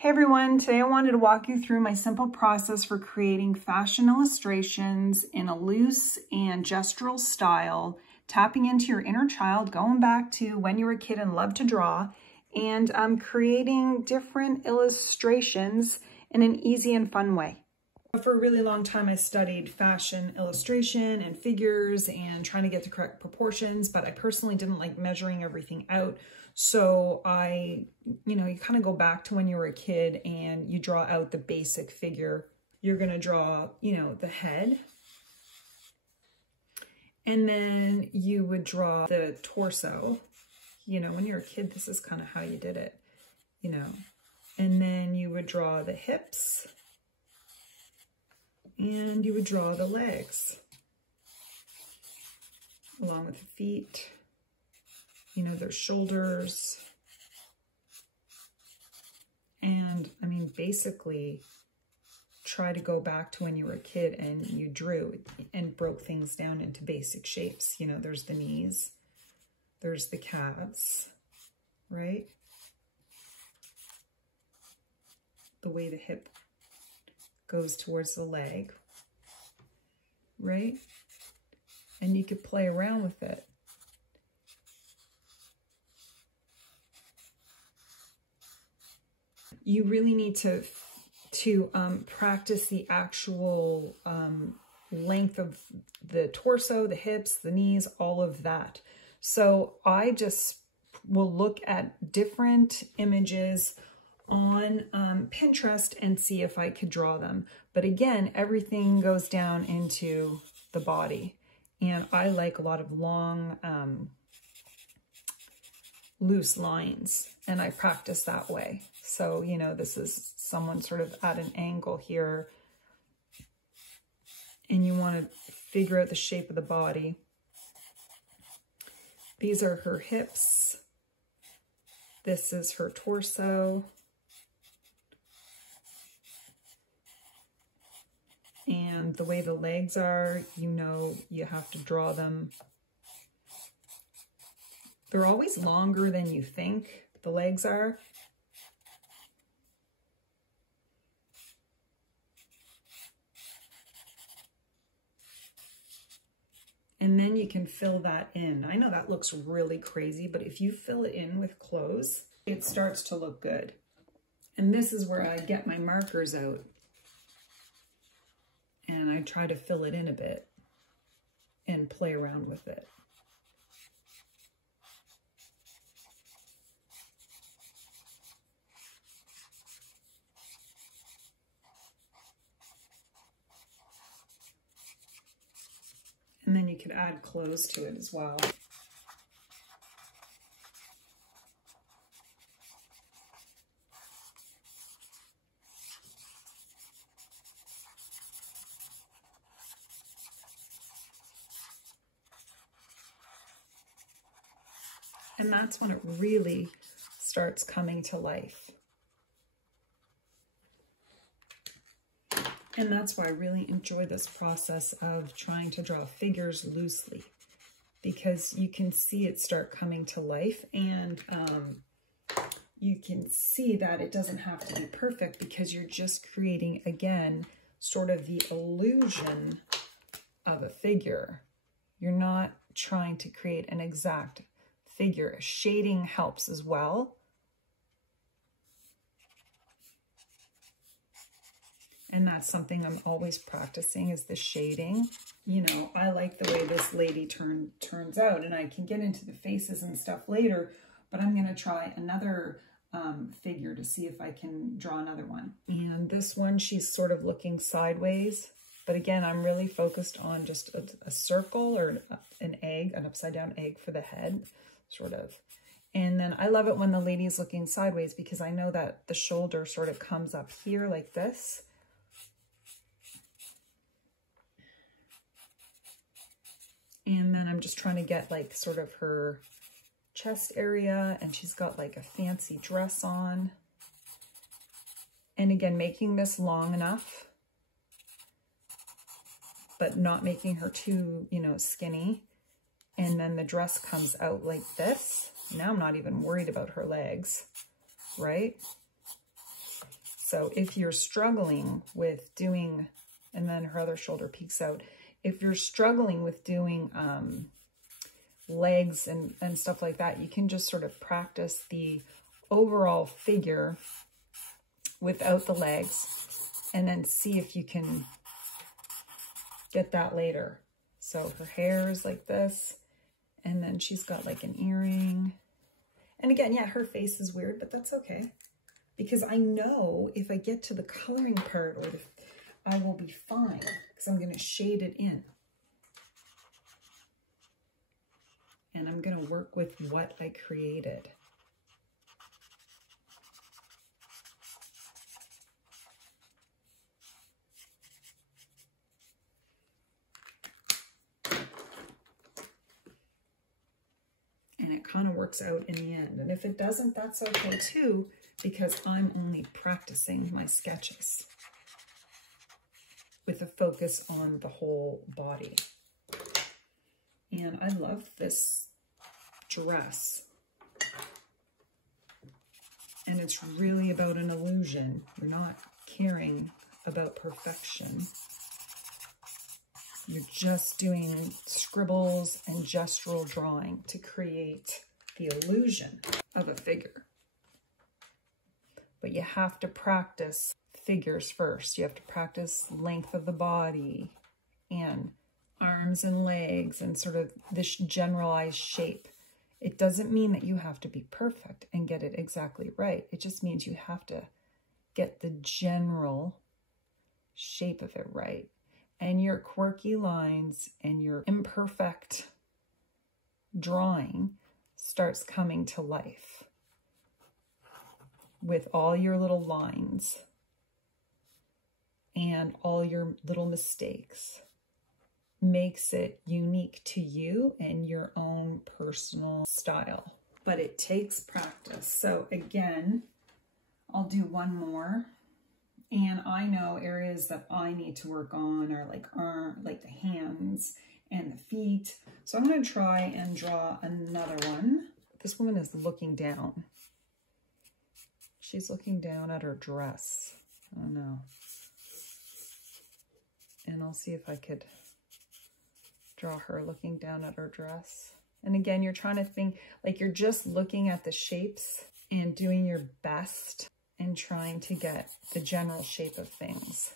Hey everyone, today I wanted to walk you through my simple process for creating fashion illustrations in a loose and gestural style, tapping into your inner child, going back to when you were a kid and loved to draw, and creating different illustrations in an easy and fun way. For a really long time, I studied fashion illustration and figures and trying to get the correct proportions, but I personally didn't like measuring everything out. So you kind of go back to when you were a kid and you draw out the basic figure. You're going to draw, the head. And then you would draw the torso. When you're a kid, this is kind of how you did it, And then you would draw the hips. And you would draw the legs along with the feet, their shoulders. And basically try to go back to when you were a kid and you drew and broke things down into basic shapes. There's the knees, there's the calves, right? The way the hip goes towards the leg, right? And you could play around with it. You really need to practice the actual length of the torso, the hips, the knees, all of that. So I just will look at different images on Pinterest and see if I could draw them. But again, everything goes down into the body. And I like a lot of long, loose lines, and I practice that way. So, this is someone sort of at an angle here, and you want to figure out the shape of the body. These are her hips. This is her torso. And the way the legs are, you have to draw them. They're always longer than you think the legs are. And then you can fill that in. I know that looks really crazy, but if you fill it in with clothes, it starts to look good. And this is where I get my markers out. And I try to fill it in a bit and play around with it. And then you could add clothes to it as well. And that's when it really starts coming to life. And that's why I really enjoy this process of trying to draw figures loosely, because you can see it start coming to life, and you can see that it doesn't have to be perfect because you're just creating, again, sort of the illusion of a figure. You're not trying to create an exact figure. Shading helps as well. And that's something I'm always practicing, is the shading. I like the way this lady turns out, and I can get into the faces and stuff later, but I'm going to try another figure to see if I can draw another one. And this one, she's sort of looking sideways. But again, I'm really focused on just a circle or an egg, an upside down egg for the head, sort of. And then I love it when the lady's looking sideways, because I know that the shoulder sort of comes up here like this. And then I'm just trying to get like sort of her chest area, and she's got like a fancy dress on. And again, making this long enough, but not making her too, skinny. And then the dress comes out like this. Now I'm not even worried about her legs, right? So if you're struggling with doing, and then her other shoulder peeks out, if you're struggling with doing legs and stuff like that, you can just sort of practice the overall figure without the legs and then see if you can get that later. So her hair is like this, and then she's got like an earring. And again, yeah, her face is weird, but that's okay. Because I know if I get to the coloring part, or I will be fine, because I'm going to shade it in. And I'm going to work with what I created. And it kind of works out in the end. And if it doesn't, that's okay too, because I'm only practicing my sketches with a focus on the whole body. And I love this dress. And it's really about an illusion. You're not caring about perfection. You're just doing scribbles and gestural drawing to create the illusion of a figure. But you have to practice figures first. You have to practice length of the body and arms and legs and sort of this generalized shape. It doesn't mean that you have to be perfect and get it exactly right. It just means you have to get the general shape of it right. And your quirky lines and your imperfect drawing starts coming to life with all your little lines and all your little mistakes. Makes it unique to you and your own personal style. But it takes practice. So again, I'll do one more. And I know areas that I need to work on are like the hands and the feet. So I'm going to try and draw another one. This woman is looking down. She's looking down at her dress. I don't know. And I'll see if I could draw her looking down at her dress. And again, you're trying to think, like you're just looking at the shapes and doing your best and trying to get the general shape of things.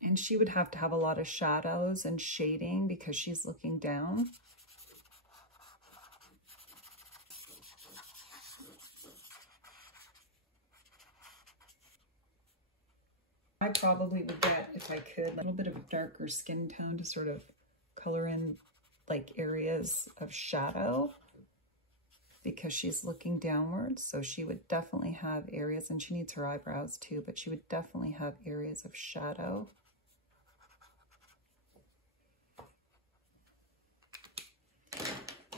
And she would have to have a lot of shadows and shading because she's looking down. I probably would get, if I could, a little bit of a darker skin tone to sort of color in like areas of shadow because she's looking downwards. So she would definitely have areas, and she needs her eyebrows too, but she would definitely have areas of shadow.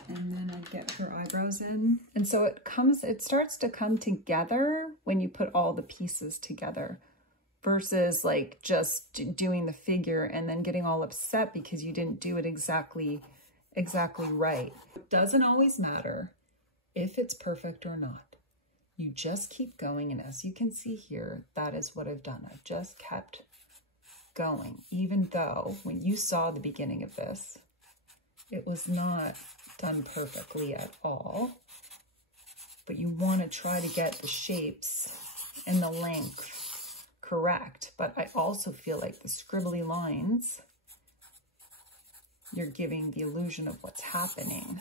And then I get her eyebrows in. And so it starts to come together when you put all the pieces together versus like just doing the figure and then getting all upset because you didn't do it exactly right. It doesn't always matter if it's perfect or not. You just keep going. And as you can see here, that is what I've done. I've just kept going, even though when you saw the beginning of this, it was not done perfectly at all, but you want to try to get the shapes and the length correct. But I also feel like the scribbly lines, you're giving the illusion of what's happening.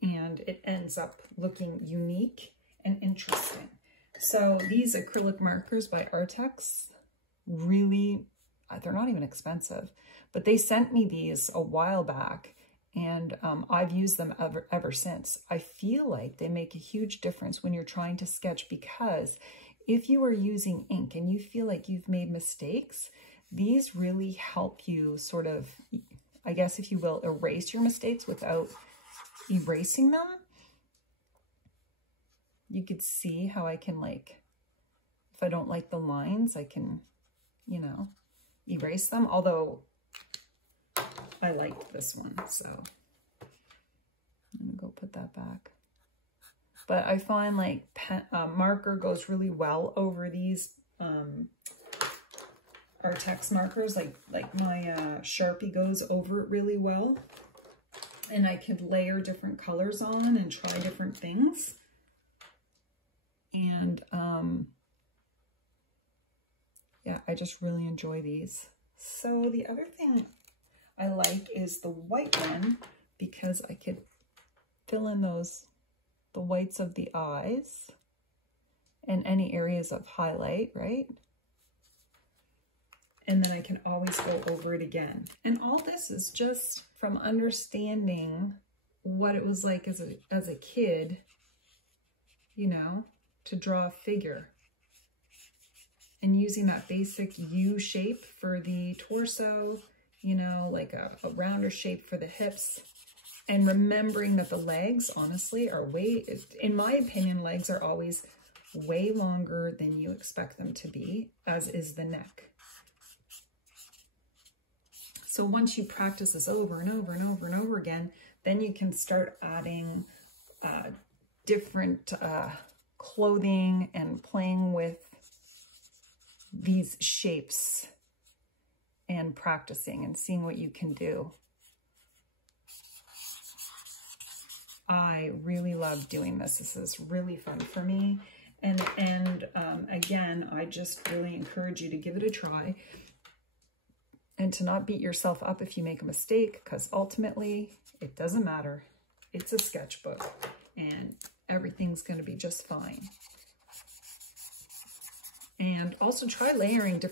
And it ends up looking unique and interesting. So these acrylic markers by Arrtx, really, they're not even expensive, but they sent me these a while back, and I've used them ever since. I feel like they make a huge difference when you're trying to sketch, because if you are using ink and you feel like you've made mistakes, these really help you sort of, I guess if you will, erase your mistakes without erasing them, you could see how I can, like, if I don't like the lines, I can, you know, erase them. Although I liked this one, so I'm gonna go put that back. But I find like marker goes really well over these Arrtx markers. Like my Sharpie goes over it really well. And I could layer different colors on and try different things. And yeah, I just really enjoy these. So the other thing I like is the white one, because I could fill in the whites of the eyes and any areas of highlight, right? And then I can always go over it again. And all this is just from understanding what it was like as a kid, you know, to draw a figure. And using that basic U shape for the torso, you know, like a rounder shape for the hips. And remembering that the legs, honestly, are in my opinion, legs are always way longer than you expect them to be, as is the neck. So once you practice this over and over and over and over again, then you can start adding different clothing and playing with these shapes and practicing and seeing what you can do. I really love doing this. This is really fun for me. And again, I just really encourage you to give it a try and to not beat yourself up if you make a mistake, because ultimately it doesn't matter. It's a sketchbook and everything's going to be just fine. And also try layering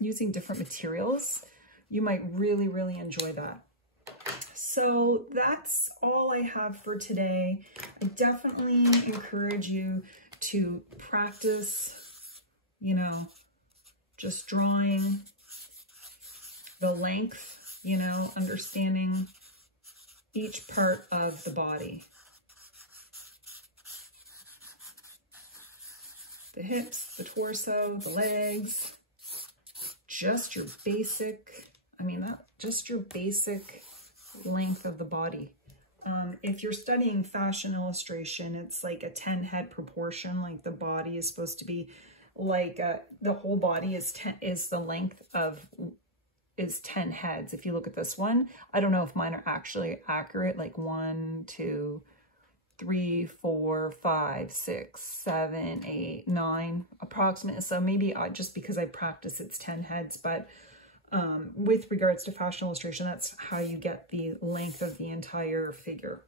using different materials. You might really, really enjoy that. So that's all I have for today. I definitely encourage you to practice, you know, just drawing the length, you know, understanding each part of the body. The hips, the torso, the legs, just your basic, just your basic length of the body. If you're studying fashion illustration, it's like a 10 head proportion. Like the body is supposed to be like the whole body is 10 heads. If you look at this one, I don't know if mine are actually accurate, like 1, 2, 3, 4, 5, 6, 7, 8, 9 approximate. So maybe just because I practice, it's 10 heads, but with regards to fashion illustration, that's how you get the length of the entire figure.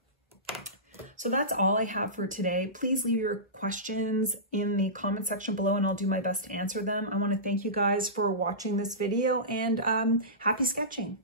So that's all I have for today. Please leave your questions in the comment section below and I'll do my best to answer them. I want to thank you guys for watching this video, and happy sketching.